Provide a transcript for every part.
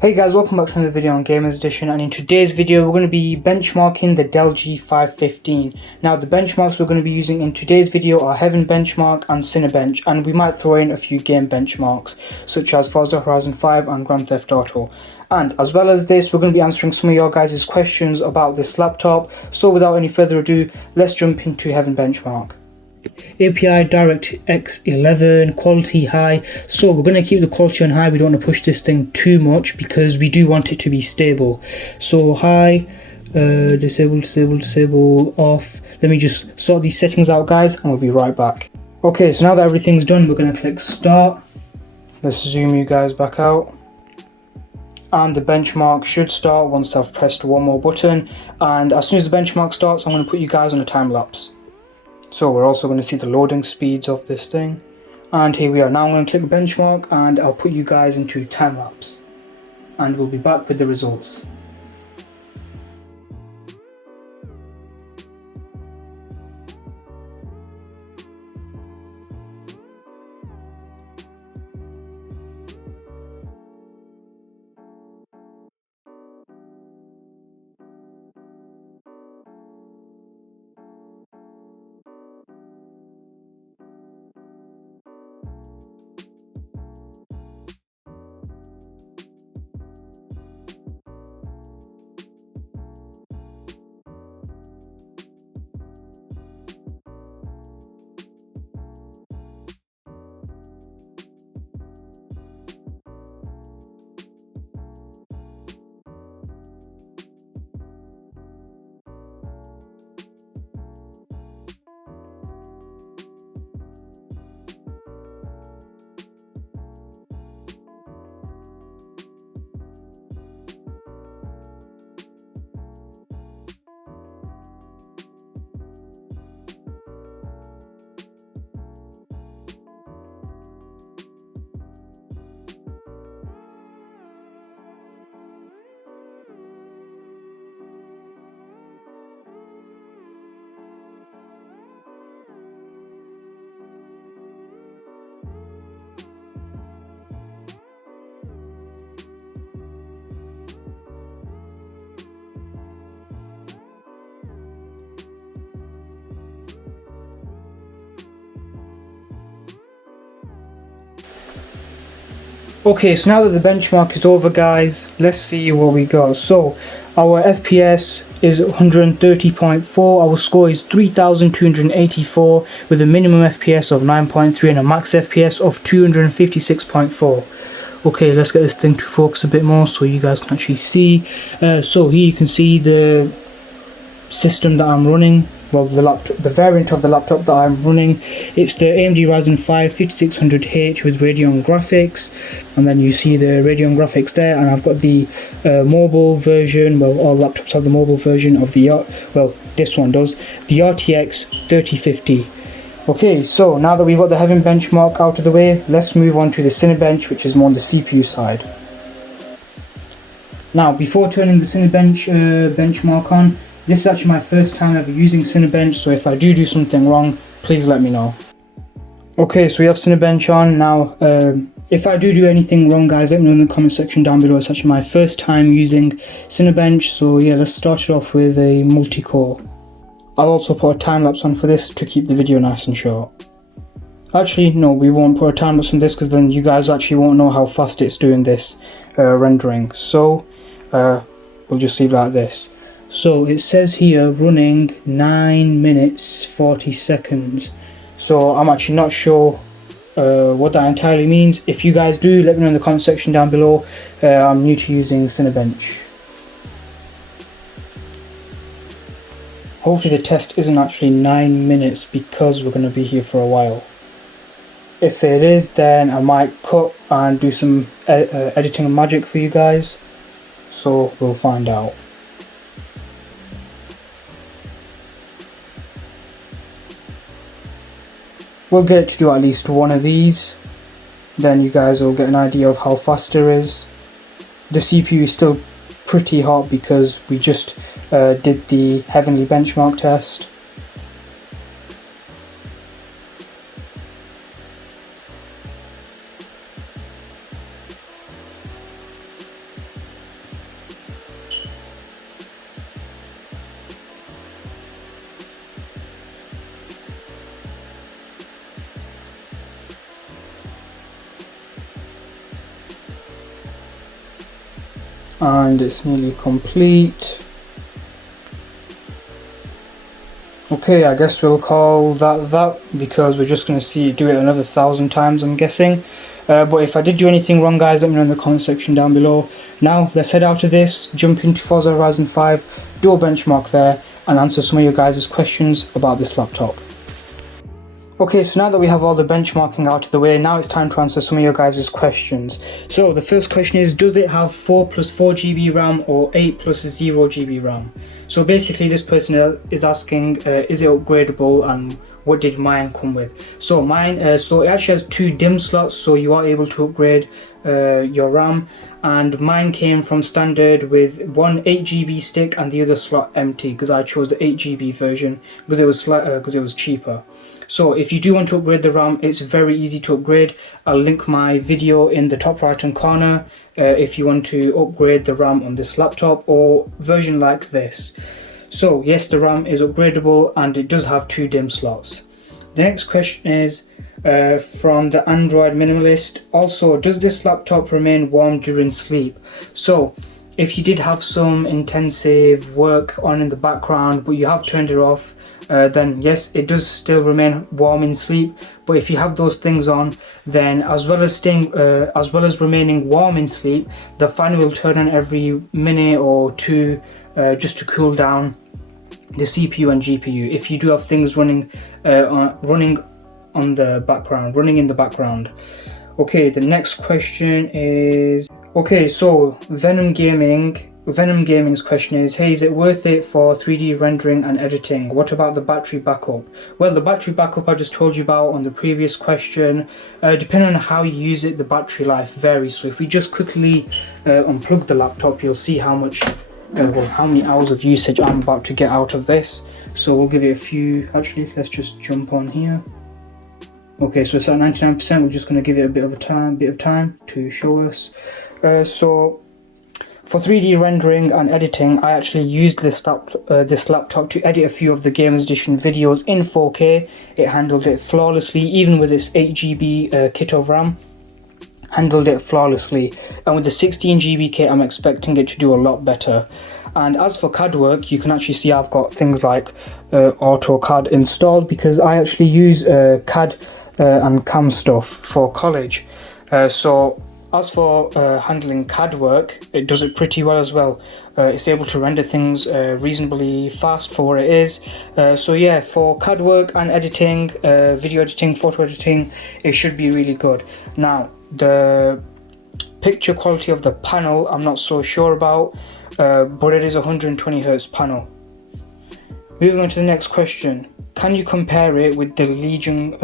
Hey guys, welcome back to another video on Gamers Edition, and in today's video we're going to be benchmarking the Dell G515. Now the benchmarks we're going to be using in today's video are Heaven Benchmark and Cinebench, and we might throw in a few game benchmarks such as Forza Horizon 5 and Grand Theft Auto. And as well as this, we're going to be answering some of your guys' questions about this laptop. So without any further ado, let's jump into Heaven Benchmark. API DirectX 11, quality high. So we're going to keep the quality on high. We don't want to push this thing too much because we do want it to be stable. So high, disable, off. Let me just sort these settings out, guys, and we'll be right back. Okay, so now that everything's done, we're going to click start. Let's zoom you guys back out. And the benchmark should start once I've pressed one more button. And as soon as the benchmark starts, I'm going to put you guys on a time lapse. So we're also going to see the loading speeds of this thing. And here we are. Now I'm going to click benchmark and I'll put you guys into time lapse. And we'll be back with the results. Okay, so now that the benchmark is over, guys, let's see what we got. So our FPS is 130.4, our score is 3284 with a minimum FPS of 9.3 and a max FPS of 256.4. Okay, let's get this thing to focus a bit more so you guys can actually see. So here you can see the system that I'm running. Well, the variant of the laptop that I'm running, it's the AMD Ryzen 5 5600H with Radeon graphics, and then you see the Radeon graphics there. And I've got the mobile version. Well, all laptops have the mobile version of the this one does, the RTX 3050. Okay, so now that we've got the Heaven benchmark out of the way, let's move on to the Cinebench, which is more on the CPU side. Now, before turning the Cinebench benchmark on, this is actually my first time ever using Cinebench, so if I do something wrong, please let me know. Okay, so we have Cinebench on. Now, if I do anything wrong, guys, let me know in the comment section down below. It's actually my first time using Cinebench, so yeah, let's start it off with a multi-core. I'll also put a time lapse on for this to keep the video nice and short. Actually, no, we won't put a time lapse on this because then you guys actually won't know how fast it's doing this rendering. So, we'll just leave it like this. So it says here running 9 minutes 40 seconds. So I'm actually not sure what that entirely means. If you guys do, let me know in the comment section down below. I'm new to using Cinebench. Hopefully the test isn't actually 9 minutes because we're going to be here for a while. If it is, then I might cut and do some editing and magic for you guys. So we'll find out. We'll get to do at least one of these, then you guys will get an idea of how fast it is. The CPU is still pretty hot because we just did the Heavenly benchmark test. and it's nearly complete. Okay, I guess we'll call that because we're just going to do it another 1,000 times, I'm guessing. But if I did do anything wrong, guys, let me know in the comment section down below. Now, let's head out of this, jump into Forza Horizon 5, do a benchmark there, and answer some of your guys' questions about this laptop. Okay, so now that we have all the benchmarking out of the way, now it's time to answer some of your guys' questions. So the first question is, does it have 4 plus 4 GB RAM or 8 plus 0 GB RAM? So basically this person is asking, is it upgradable and what did mine come with? So mine, so it actually has 2 DIMM slots, so you are able to upgrade your RAM, and mine came from standard with one 8 GB stick and the other slot empty because I chose the 8 GB version because it was cheaper. So if you do want to upgrade the RAM, it's very easy to upgrade. I'll link my video in the top right hand corner if you want to upgrade the RAM on this laptop or version like this. So yes, the RAM is upgradable and it does have 2 DIMM slots. The next question is from the Android Minimalist. Also, does this laptop remain warm during sleep? So if you did have some intensive work on in the background but you have turned it off, then yes, it does still remain warm in sleep. But if you have those things on, then as well as remaining warm in sleep, the fan will turn on every minute or two just to cool down the CPU and GPU. If you do have things running in the background. Okay, the next question is, okay, so Venom Gaming's question is, hey, is it worth it for 3D rendering and editing? What about the battery backup? Well, the battery backup I just told you about on the previous question. Depending on how you use it, the battery life varies. So if we just quickly unplug the laptop, you'll see how many hours of usage I'm about to get out of this. So we'll give it a few. Actually, let's just jump on here. Okay, so it's at 99%. We're just going to give it a bit of time to show us. So for 3D rendering and editing, I actually used this laptop to edit a few of the Gamers Edition videos in 4K. It handled it flawlessly, even with its 8 GB kit of RAM. Handled it flawlessly, and with the 16 GB kit, I'm expecting it to do a lot better. And as for CAD work, you can actually see I've got things like AutoCAD installed because I actually use CAD and CAM stuff for college. So as for handling CAD work, it does it pretty well as well. It's able to render things reasonably fast for what it is. So yeah, for CAD work and editing, video editing, photo editing, it should be really good. Now, the picture quality of the panel, I'm not so sure about, but it is a 120Hz panel. Moving on to the next question. Can you compare it with the Legion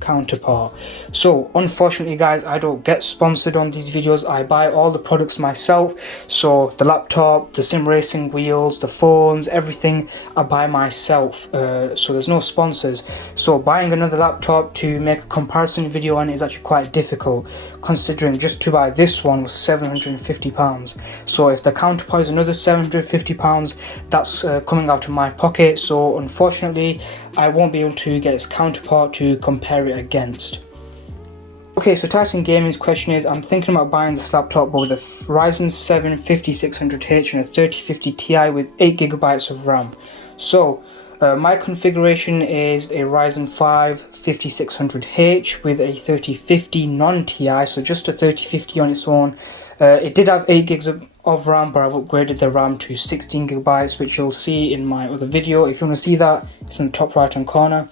counterpart? So unfortunately, guys, I don't get sponsored on these videos. I buy all the products myself. So the laptop, the sim racing wheels, the phones, everything I buy myself. So there's no sponsors. So buying another laptop to make a comparison video on it is actually quite difficult, considering just to buy this one was £750. So if the counterpart is another £750, that's coming out of my pocket. So unfortunately, I won't be able to get its counterpart to compare it against. Okay, so Titan Gaming's question is, I'm thinking about buying this laptop but with a Ryzen 7 5600H and a 3050 Ti with 8GB of RAM. So my configuration is a Ryzen 5 5600H with a 3050 non-Ti, so just a 3050 on its own. It did have 8GB of RAM, but I've upgraded the RAM to 16GB, which you'll see in my other video. If you want to see that, it's in the top right hand corner.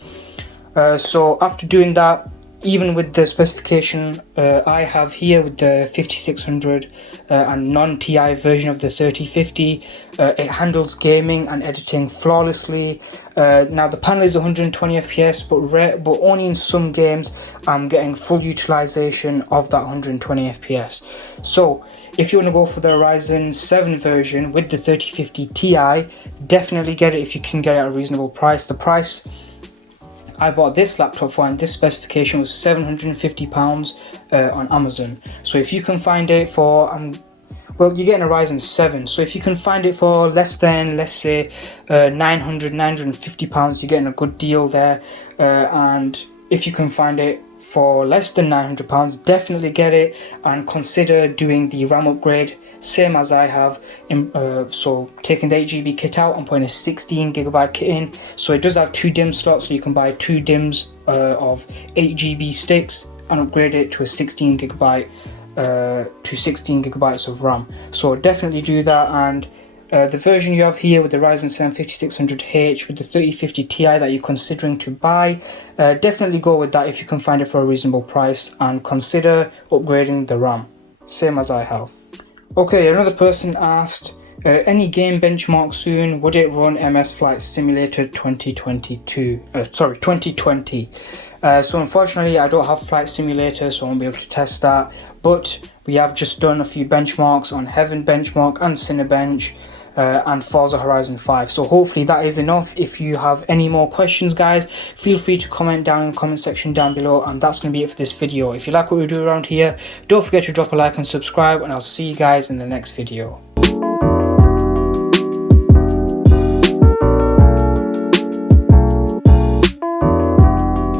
So after doing that, even with the specification I have here with the 5600 and non-Ti version of the 3050, it handles gaming and editing flawlessly. Now the panel is 120 FPS, but only in some games I'm getting full utilization of that 120 FPS. So if you want to go for the Ryzen 7 version with the 3050 Ti, definitely get it if you can get it at a reasonable price. The price I bought this laptop for and this specification was £750 on Amazon. So if you can find it for, well, you're getting a Ryzen 7, so if you can find it for less than, let's say, £950, you're getting a good deal there. And if you can find it for less than £900, definitely get it and consider doing the RAM upgrade, same as I have. So taking the 8GB kit out and putting a 16GB kit in. So it does have 2 DIMM slots, so you can buy 2 DIMMs of 8GB sticks and upgrade it to a 16GB of RAM. So definitely do that. And the version you have here with the Ryzen 7 5600H with the 3050 Ti that you're considering to buy, definitely go with that if you can find it for a reasonable price, and consider upgrading the RAM, same as I have. Okay, another person asked, any game benchmark soon? Would it run MS Flight Simulator 2020? So unfortunately I don't have Flight Simulator, so I won't be able to test that, but we have just done a few benchmarks on Heaven Benchmark and Cinebench, and Forza Horizon 5. So hopefully that is enough. If you have any more questions, guys, feel free to comment down in the comment section down below, and that's going to be it for this video. If you like what we do around here, don't forget to drop a like and subscribe, and I'll see you guys in the next video.